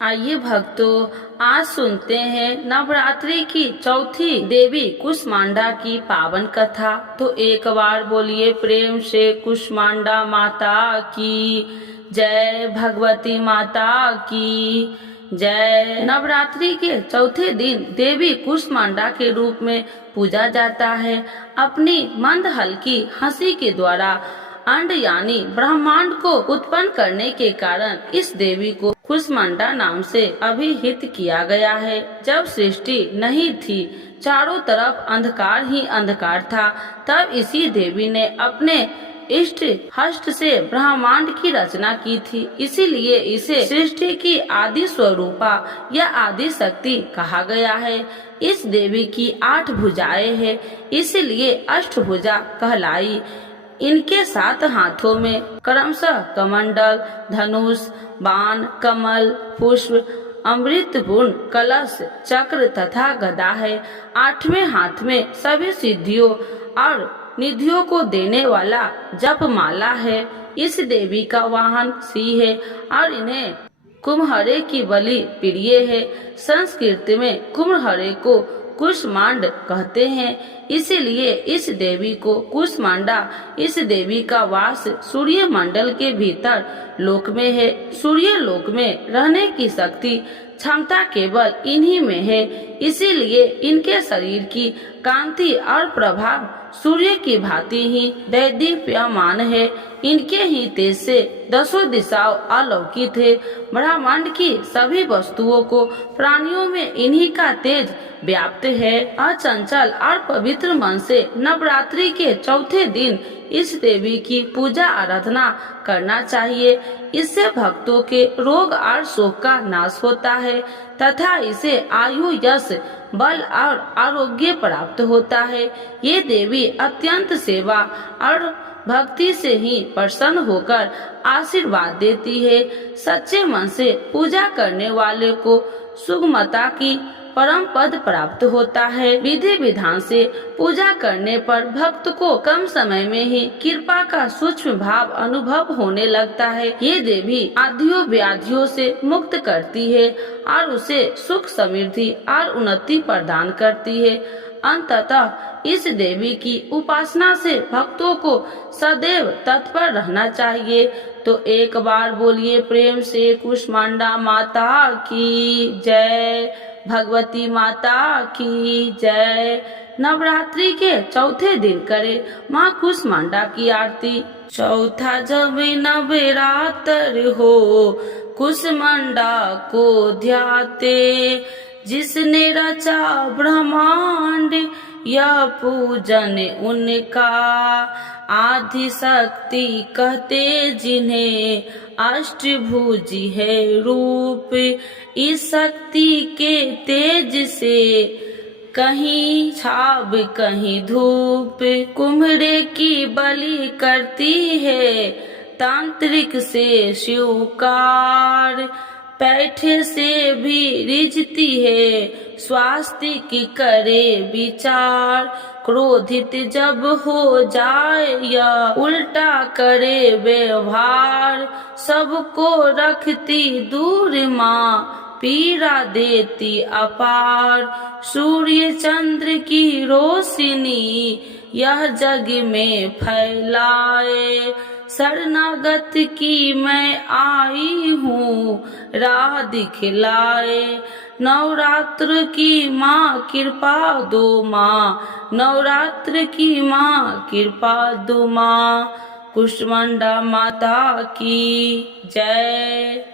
आइए भक्तों, आज सुनते हैं नवरात्रि की चौथी देवी कुष्मांडा की पावन कथा। तो एक बार बोलिए प्रेम से कुष्मांडा माता की जय, भगवती माता की जय। नवरात्रि के चौथे दिन देवी कुष्मांडा के रूप में पूजा जाता है। अपनी मंद हल्की हंसी के द्वारा अंड यानी ब्रह्मांड को उत्पन्न करने के कारण इस देवी को कुष्मांडा नाम से अभिहित किया गया है। जब सृष्टि नहीं थी, चारों तरफ अंधकार ही अंधकार था, तब इसी देवी ने अपने इष्ट हस्त से ब्रह्मांड की रचना की थी। इसीलिए इसे सृष्टि की आदि स्वरूपा या आदि शक्ति कहा गया है। इस देवी की 8 भुजाएं हैं, इसलिए अष्टभुजा कहलाई। इनके 7 हाथों में क्रमशः कमंडल, धनुष, बाण, कमल, पुष्प, अमृतपूर्ण कलश, चक्र तथा गदा है। 8वें हाथ में सभी सिद्धियों और निधियों को देने वाला जपमाला है। इस देवी का वाहन सिंह है और इन्हें कुम्हरे की बलि प्रिय है। संस्कृत में कुम्हरे को कुष्मांड कहते हैं, इसीलिए इस देवी को कुष्मांडा। इस देवी का वास सूर्य मंडल के भीतर लोक में है। सूर्य लोक में रहने की शक्ति क्षमता केवल इन्हीं में है, इसीलिए इनके शरीर की कांति और प्रभाव सूर्य की भांति ही दैदीप्यमान है। इनके ही तेज से 10 दिशाओं अलौकित है। ब्रह्मांड की सभी वस्तुओं को प्राणियों में इन्हीं का तेज व्याप्त है। अचंचल और पवित्र मन से नवरात्रि के चौथे दिन इस देवी की पूजा आराधना करना चाहिए। इससे भक्तों के रोग और शोक का नाश होता है तथा इसे आयु, यश, बल और आरोग्य प्राप्त होता है। ये देवी अत्यंत सेवा और भक्ति से ही प्रसन्न होकर आशीर्वाद देती है। सच्चे मन से पूजा करने वाले को सुगमता की परम पद प्राप्त होता है। विधि विधान से पूजा करने पर भक्त को कम समय में ही कृपा का सूक्ष्म भाव अनुभव होने लगता है। ये देवी आधियों व्याधियों से मुक्त करती है और उसे सुख, समृद्धि और उन्नति प्रदान करती है। अंततः इस देवी की उपासना से भक्तों को सदैव तत्पर रहना चाहिए। तो एक बार बोलिए प्रेम से कुष्मांडा माता की जय, भगवती माता की जय। नवरात्रि के चौथे दिन करे माँ कुष्मांडा की आरती। चौथा जब नवरात्र हो कुष्मांडा को ध्याते, जिसने रचा ब्रह्मांड यह पूजन उनका। आदि शक्ति कहते जिन्हें, अष्टभुजी है रूप। इस शक्ति के तेज से कहीं छाव कहीं धूप। कुम्हरे की बलि करती है तांत्रिक से स्वीकार। पैठे से भी रिझती है स्वास्थ्य की करे विचार। क्रोधित जब हो जाए या उल्टा करे व्यवहार, सबको रखती दूर माँ पीड़ा देती अपार। सूर्य चंद्र की रोशनी यह जग में फैलाए। शरणागत की मैं आई हूँ राह दिखलाए। नवरात्र की माँ कृपा दो माँ, नवरात्र की माँ कृपा दो माँ। कुष्मांडा माता की जय।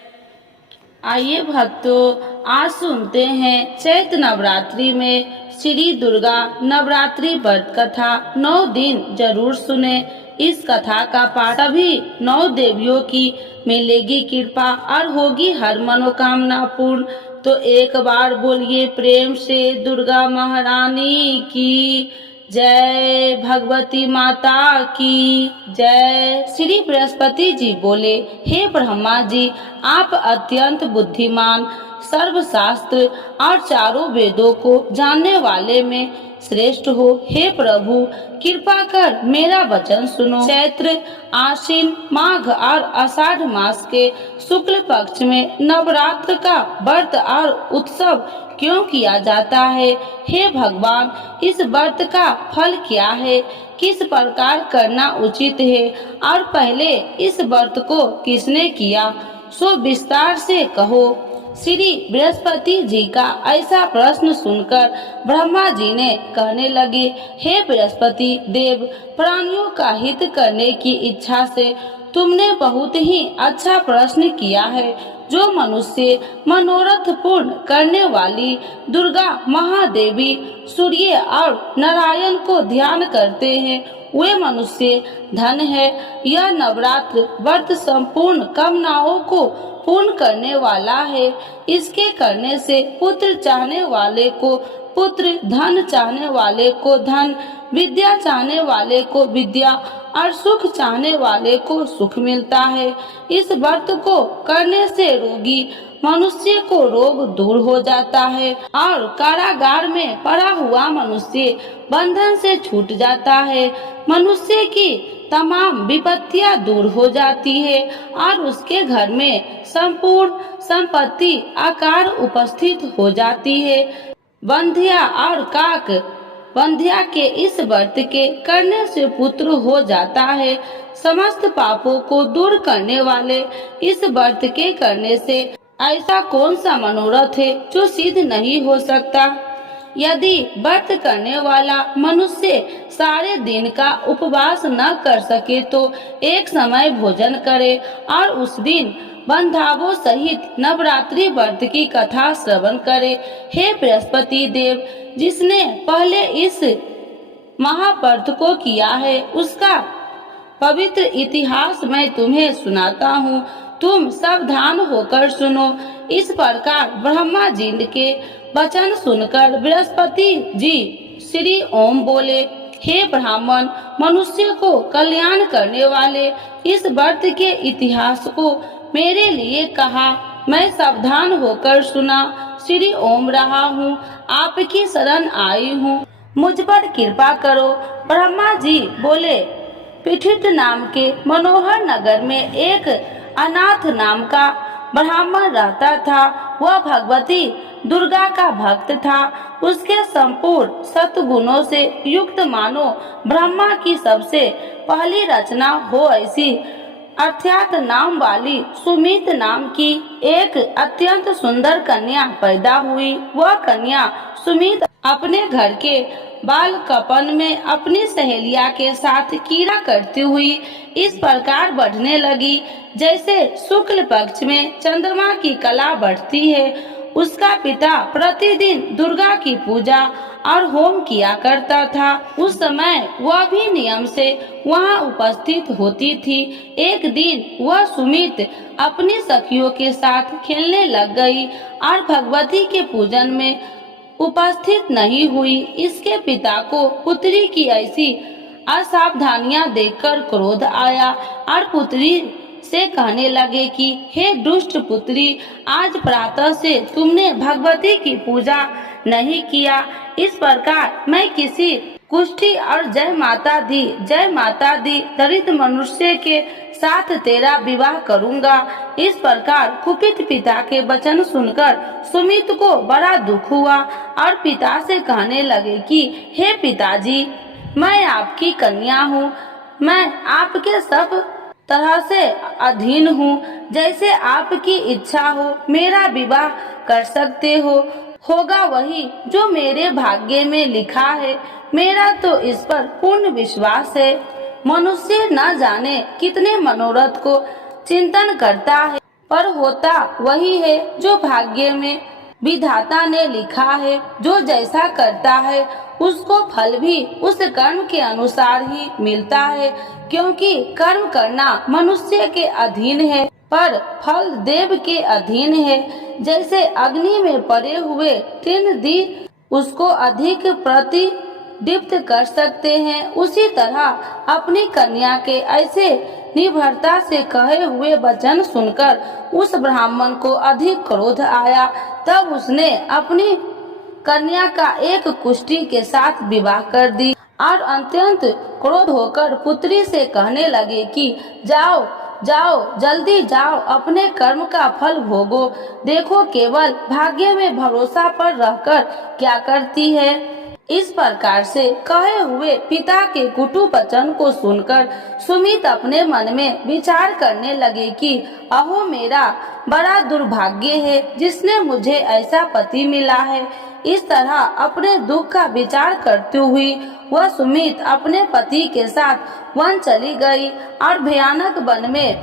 आइए भक्तों, आज सुनते हैं चैत नवरात्रि में श्री दुर्गा नवरात्रि व्रत कथा। 9 दिन जरूर सुने। इस कथा का पाठ सभी 9 देवियों की मिलेगी कृपा और होगी हर मनोकामना पूर्ण। तो एक बार बोलिए प्रेम से दुर्गा महारानी की जय, भगवती माता की जय। श्री बृहस्पति जी बोले, हे ब्रह्मा जी, आप अत्यंत बुद्धिमान सर्वशास्त्र और चारों वेदों को जानने वाले में श्रेष्ठ हो। हे प्रभु, कृपा कर मेरा वचन सुनो। चैत्र, आश्विन, माघ और आषाढ़ मास के शुक्ल पक्ष में नवरात्र का व्रत और उत्सव क्यों किया जाता है? हे भगवान, इस व्रत का फल क्या है? किस प्रकार करना उचित है? और पहले इस व्रत को किसने किया, सो विस्तार से कहो। श्री बृहस्पति जी का ऐसा प्रश्न सुनकर ब्रह्मा जी ने कहने लगे, हे बृहस्पति देव, प्राणियों का हित करने की इच्छा से तुमने बहुत ही अच्छा प्रश्न किया है। जो मनुष्य मनोरथ पूर्ण करने वाली दुर्गा महादेवी, सूर्य और नारायण को ध्यान करते हैं, वे मनुष्य धन है। यह नवरात्र व्रत संपूर्ण कामनाओं को पूर्ण करने वाला है। इसके करने से पुत्र चाहने वाले को पुत्र, धन चाहने वाले को धन, विद्या चाहने वाले को विद्या और सुख चाहने वाले को सुख मिलता है। इस व्रत को करने से रोगी मनुष्य को रोग दूर हो जाता है और कारागार में पड़ा हुआ मनुष्य बंधन से छूट जाता है। मनुष्य की तमाम विपत्तियां दूर हो जाती है और उसके घर में संपूर्ण संपत्ति आकार उपस्थित हो जाती है। बंधिया और काक बंधिया के इस व्रत के करने से पुत्र हो जाता है। समस्त पापों को दूर करने वाले इस व्रत के करने से ऐसा कौन सा मनोरथ है जो सिद्ध नहीं हो सकता? यदि व्रत करने वाला मनुष्य सारे दिन का उपवास न कर सके तो एक समय भोजन करे और उस दिन बंधावों सहित नवरात्रि व्रत की कथा श्रवण करे। हे बृहस्पति देव, जिसने पहले इस महाव्रत को किया है, उसका पवित्र इतिहास मैं तुम्हें सुनाता हूँ। तुम सावधान होकर सुनो। इस प्रकार ब्रह्मा जी के वचन सुनकर बृहस्पति जी श्री ओम बोले, हे ब्राह्मण, मनुष्य को कल्याण करने वाले इस व्रत के इतिहास को मेरे लिए कहा। मैं सावधान होकर सुना। श्री ओम रहा हूँ, आपकी शरण आई हूँ, मुझ पर कृपा करो। ब्रह्मा जी बोले, पीठित नाम के मनोहर नगर में एक अनाथ नाम का ब्राह्मण रहता था। वह भगवती दुर्गा का भक्त था। उसके संपूर्ण सत्गुणों से युक्त मानो ब्रह्मा की सबसे पहली रचना हो ऐसी अर्थात नाम वाली सुमित नाम की एक अत्यंत सुंदर कन्या पैदा हुई। वह कन्या सुमित अपने घर के बाल कपन में अपनी सहेलिया के साथ कीड़ा करती हुई इस प्रकार बढ़ने लगी जैसे शुक्ल पक्ष में चंद्रमा की कला बढ़ती है। उसका पिता प्रतिदिन दुर्गा की पूजा और होम किया करता था। उस समय वह भी नियम से वहां उपस्थित होती थी। एक दिन वह सुमित अपनी सखियों के साथ खेलने लग गई और भगवती के पूजन में उपस्थित नहीं हुई। इसके पिता को पुत्री की ऐसी असावधानियां देखकर क्रोध आया और पुत्री से कहने लगे कि हे दुष्ट पुत्री, आज प्रातः से तुमने भगवती की पूजा नहीं किया। इस प्रकार मैं किसी कुष्ठी और जय माता दी दरिद्र मनुष्य के साथ तेरा विवाह करूंगा। इस प्रकार कुपित पिता के वचन सुनकर सुमित को बड़ा दुख हुआ और पिता से कहने लगे कि हे पिताजी, मैं आपकी कन्या हूँ, मैं आपके सब तरह से अधीन हूँ। जैसे आपकी इच्छा हो मेरा विवाह कर सकते हो। होगा वही जो मेरे भाग्य में लिखा है। मेरा तो इस पर पूर्ण विश्वास है। मनुष्य न जाने कितने मनोरथ को चिंतन करता है, पर होता वही है जो भाग्य में विधाता ने लिखा है। जो जैसा करता है उसको फल भी उस कर्म के अनुसार ही मिलता है, क्योंकि कर्म करना मनुष्य के अधीन है पर फल देव के अधीन है। जैसे अग्नि में पड़े हुए तीन दी उसको अधिक प्रति दीप्त कर सकते हैं, उसी तरह अपनी कन्या के ऐसे निर्भरता से कहे हुए वचन सुनकर उस ब्राह्मण को अधिक क्रोध आया। तब उसने अपनी कन्या का एक कुष्ठी के साथ विवाह कर दी और अत्यंत क्रोध होकर पुत्री से कहने लगे कि जाओ जाओ, जल्दी जाओ, अपने कर्म का फल भोगो। देखो केवल भाग्य में भरोसा पर रहकर क्या करती है। इस प्रकार से कहे हुए पिता के कुटु वचन को सुनकर सुमित अपने मन में विचार करने लगे कि अहो, मेरा बड़ा दुर्भाग्य है जिसने मुझे ऐसा पति मिला है। इस तरह अपने दुख का विचार करती हुई वह सुमित अपने पति के साथ वन चली गई और भयानक वन में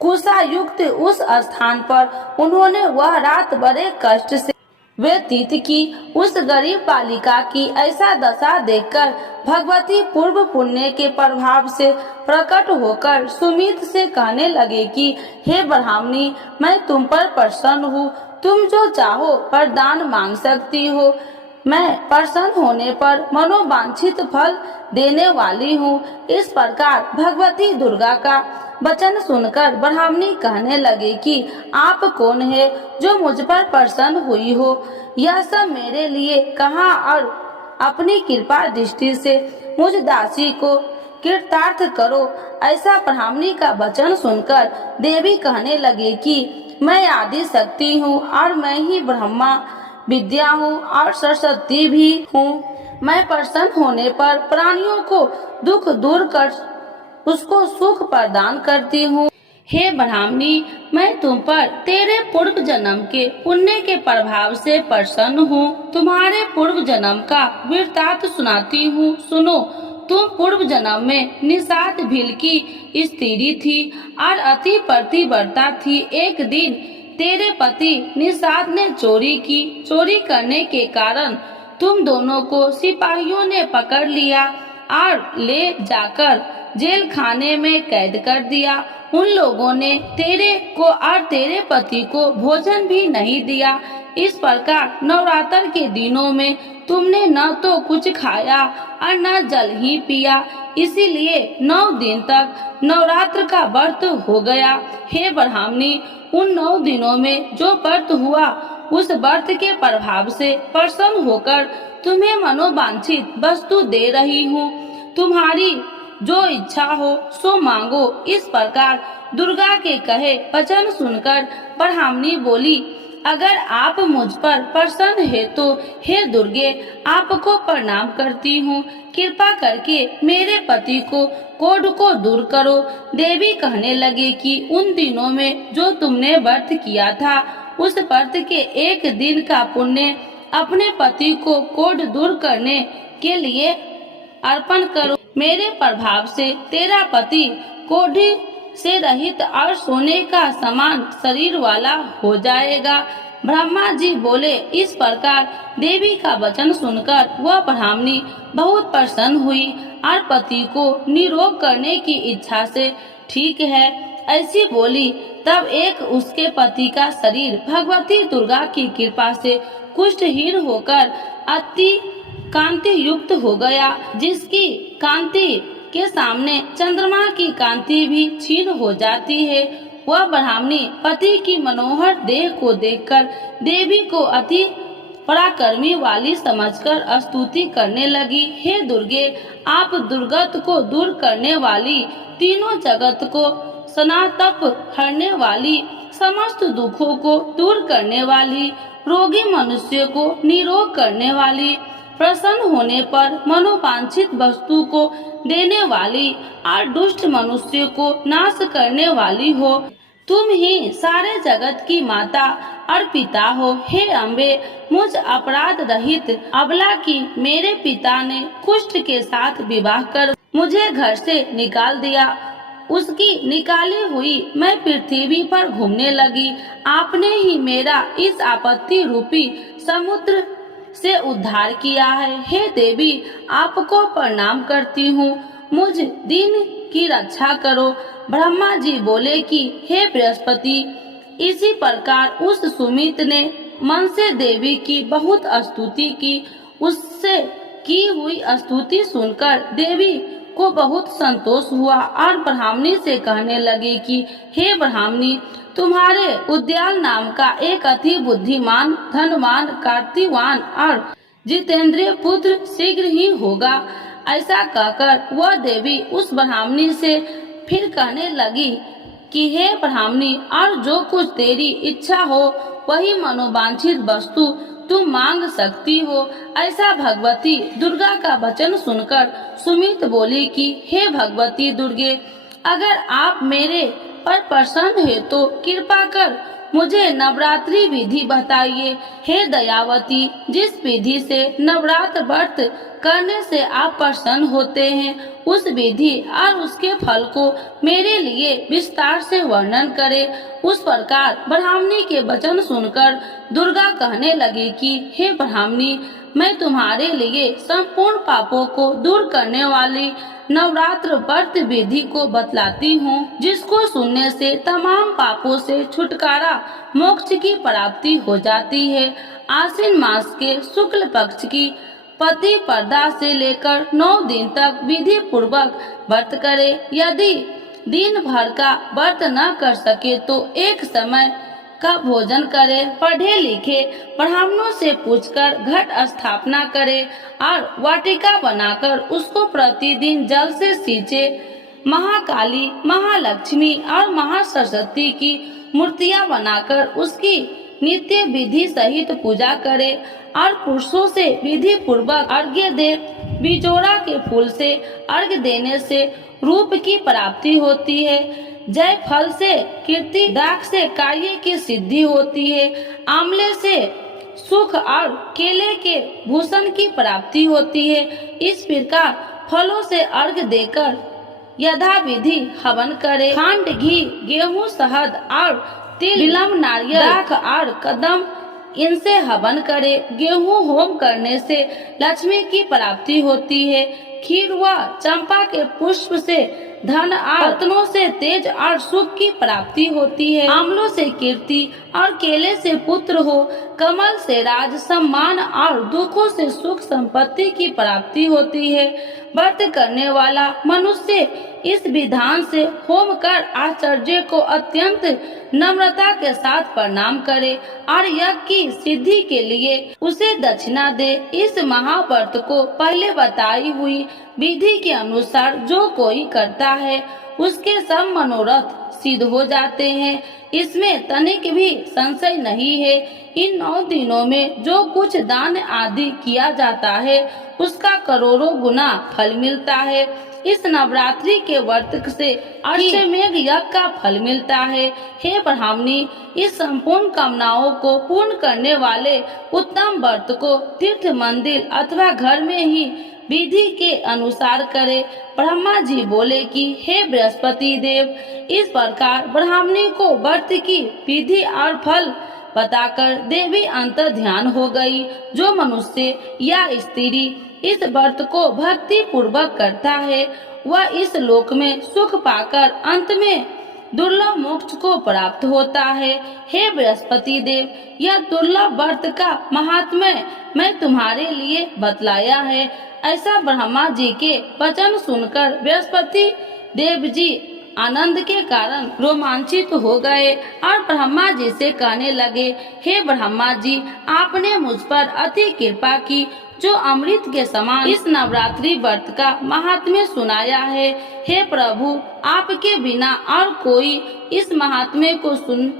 कुशा युक्त उस स्थान पर उन्होंने वह रात बड़े कष्ट से व्यतीत की। उस गरीब बालिका की ऐसा दशा देखकर भगवती पूर्व पुण्य के प्रभाव से प्रकट होकर सुमित से कहने लगे कि हे ब्राह्मणी, मैं तुम पर प्रसन्न हूँ, तुम जो चाहो वरदान मांग सकती हो। मैं प्रसन्न होने पर मनोवांछित फल देने वाली हूँ। इस प्रकार भगवती दुर्गा का वचन सुनकर ब्राह्मणी कहने लगे कि आप कौन है जो मुझ पर प्रसन्न हुई हो। यह सब मेरे लिए कहा और अपनी कृपा दृष्टि से मुझ दासी को कृतार्थ करो। ऐसा ब्राह्मणी का वचन सुनकर देवी कहने लगे कि मैं आदि शक्ति हूँ और मैं ही ब्रह्मा विद्या हूँ और सरस्वती भी हूँ। मैं प्रसन्न होने पर प्राणियों को दुख दूर कर उसको सुख प्रदान करती हूँ। हे ब्राह्मणी, मैं तुम पर तेरे पूर्व जन्म के पुण्य के प्रभाव से प्रसन्न हूँ। तुम्हारे पूर्व जन्म का वृत्तांत सुनाती हूँ, सुनो। तुम पूर्व जन्म में निषाद भील की स्त्री थी और अति पतिव्रता थी। एक दिन तेरे पति निषाद ने चोरी की। चोरी करने के कारण तुम दोनों को सिपाहियों ने पकड़ लिया और ले जाकर जेल खाने में कैद कर दिया। उन लोगों ने तेरे को और तेरे पति को भोजन भी नहीं दिया। इस प्रकार नवरात्र के दिनों में तुमने न तो कुछ खाया और न जल ही पिया, इसीलिए 9 दिन तक नवरात्र का व्रत हो गया। हे ब्राह्मणी, उन 9 दिनों में जो व्रत हुआ उस व्रत के प्रभाव से प्रसन्न होकर तुम्हें मनोवांछित वस्तु दे रही हूँ। तुम्हारी जो इच्छा हो सो मांगो। इस प्रकार दुर्गा के कहे वचन सुनकर ब्राह्मणी बोली, अगर आप मुझ पर प्रसन्न है तो हे दुर्गे, आपको प्रणाम करती हूँ। कृपा करके मेरे पति को कोढ़ को दूर करो। देवी कहने लगे कि उन दिनों में जो तुमने व्रत किया था उस व्रत के एक दिन का पुण्य अपने पति को कोढ़ दूर करने के लिए अर्पण करो। मेरे प्रभाव से तेरा पति कोढ़ी से रहित और सोने का समान शरीर वाला हो जाएगा। ब्रह्मा जी बोले। इस प्रकार देवी का वचन सुनकर वह ब्राह्मणी बहुत प्रसन्न हुई और पति को निरोग करने की इच्छा से ठीक है ऐसी बोली। तब एक उसके पति का शरीर भगवती दुर्गा की कृपा से कुष्ठहीन होकर अति कांति युक्त हो गया, जिसकी कांति के सामने चंद्रमा की कांति भी क्षीण हो जाती है। वह ब्राह्मणी पति की मनोहर देह को देखकर देवी को अति पराक्रमी वाली समझकर स्तुति करने लगी। हे दुर्गे, आप दुर्गत को दूर करने वाली, तीनों जगत को सनातप हरने वाली, समस्त दुखों को दूर करने वाली, रोगी मनुष्य को निरोग करने वाली, प्रसन्न होने पर मनोवांछित वस्तु को देने वाली और दुष्ट मनुष्य को नाश करने वाली हो। तुम ही सारे जगत की माता और पिता हो। हे अम्बे, मुझ अपराध रहित अबला की मेरे पिता ने कुष्ठ के साथ विवाह कर मुझे घर से निकाल दिया। उसकी निकाली हुई मैं पृथ्वी पर घूमने लगी। आपने ही मेरा इस आपत्ति रूपी समुद्र से उद्धार किया है। हे देवी, आपको प्रणाम करती हूँ, मुझ दिन की रक्षा करो। ब्रह्मा जी बोले कि हे बृहस्पति, इसी प्रकार उस सुमित ने मन से देवी की बहुत स्तुति की। उससे की हुई स्तुति सुनकर देवी को बहुत संतोष हुआ और ब्राह्मणी से कहने लगी कि हे ब्राह्मणी, तुम्हारे उद्याल नाम का एक अति बुद्धिमान, धनवान, कार्तिवान और जितेंद्रिय पुत्र शीघ्र ही होगा। ऐसा कहकर वह देवी उस ब्राह्मणी से फिर कहने लगी कि हे ब्राह्मणी, और जो कुछ तेरी इच्छा हो वही मनोवांछित वस्तु तुम मांग सकती हो। ऐसा भगवती दुर्गा का वचन सुनकर सुमित बोली कि हे भगवती दुर्गे, अगर आप मेरे पर प्रसन्न है तो कृपा कर मुझे नवरात्रि विधि बताइए। हे दयावती, जिस विधि से नवरात्र व्रत करने से आप प्रसन्न होते हैं, उस विधि और उसके फल को मेरे लिए विस्तार से वर्णन करें। उस प्रकार ब्राह्मणी के वचन सुनकर दुर्गा कहने लगी कि हे ब्राह्मणी, मैं तुम्हारे लिए संपूर्ण पापों को दूर करने वाली नवरात्र व्रत विधि को बतलाती हूँ, जिसको सुनने से तमाम पापों से छुटकारा, मोक्ष की प्राप्ति हो जाती है। आश्विन मास के शुक्ल पक्ष की प्रतिपदा से लेकर 9 दिन तक विधि पूर्वक व्रत करे। यदि दिन भर का व्रत न कर सके तो एक समय का भोजन करे। पढ़े लिखे ब्राह्मणों से पूछकर घट स्थापना करे और वाटिका बनाकर उसको प्रतिदिन जल से सींचे। महाकाली, महालक्ष्मी और महासरस्वती की मूर्तियां बनाकर उसकी नित्य विधि सहित पूजा करे और पुरुषों से विधि पूर्वक अर्घ्य दे। बिजोड़ा के फूल से अर्घ्य देने से रूप की प्राप्ति होती है। जय फल से कीर्ति, दाख से कार्य की सिद्धि होती है। आंवले से सुख और केले के भूषण की प्राप्ति होती है। इस प्रकार फलों से अर्घ्य देकर यथा विधि हवन करे। खंड, घी, गेहूं, शहद और तिल, बिल्व, नारियल, दाख और कदम, इनसे हवन करे। गेहूं होम करने से लक्ष्मी की प्राप्ति होती है। खीर व चंपा के पुष्प से धन और रत्नों से तेज और सुख की प्राप्ति होती है। आंवलों से कीर्ति और केले से पुत्र हो। कमल से राज, सम्मान और दुखों से सुख संपत्ति की प्राप्ति होती है। व्रत करने वाला मनुष्य इस विधान से होम कर आचार्य को अत्यंत नम्रता के साथ प्रणाम करे और यज्ञ की सिद्धि के लिए उसे दक्षिणा दे। इस महाव्रत को पहले बताई हुई विधि के अनुसार जो कोई करता है उसके सब मनोरथ सिद्ध हो जाते हैं। इसमें तनिक भी संशय नहीं है। इन 9 दिनों में जो कुछ दान आदि किया जाता है उसका करोड़ों गुना फल मिलता है। इस नवरात्रि के व्रत से अश्वमेध यज्ञ का फल मिलता है। हे ब्राह्मणी, इस संपूर्ण कामनाओं को पूर्ण करने वाले उत्तम व्रत को तीर्थ, मंदिर अथवा घर में ही विधि के अनुसार करे। ब्रह्मा जी बोले कि हे बृहस्पति देव, इस प्रकार ब्राह्मणी को व्रत की विधि और फल बताकर देवी अंतर ध्यान हो गई। जो मनुष्य या स्त्री इस व्रत को भक्ति पूर्वक करता है वह इस लोक में सुख पाकर अंत में दुर्लभ मोक्ष को प्राप्त होता है। हे बृहस्पति देव, यह दुर्लभ व्रत का महात्म्य मैं तुम्हारे लिए बतलाया है। ऐसा ब्रह्मा जी के वचन सुनकर बृहस्पति देव जी आनंद के कारण रोमांचित हो गए और ब्रह्मा जी से कहने लगे, हे ब्रह्मा जी, आपने मुझ पर अति कृपा की जो अमृत के समान इस नवरात्रि व्रत का महात्म्य सुनाया है। हे प्रभु, आपके बिना और कोई इस महात्म्य को सुन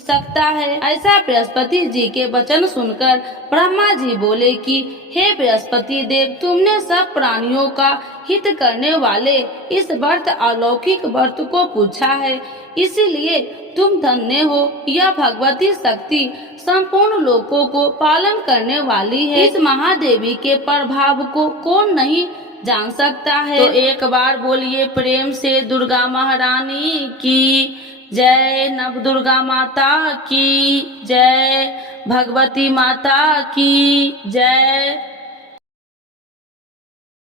सकता है। ऐसा बृहस्पति जी के वचन सुनकर ब्रह्मा जी बोले कि हे बृहस्पति देव, तुमने सब प्राणियों का हित करने वाले इस व्रत अलौकिक व्रत को पूछा है, इसीलिए तुम धन्य हो। यह भगवती शक्ति संपूर्ण लोकों को पालन करने वाली है। इस महादेवी के प्रभाव को कौन नहीं जान सकता है। तो एक बार बोलिए प्रेम से दुर्गा महारानी की जय, नव दुर्गा माता की जय, भगवती माता की जय।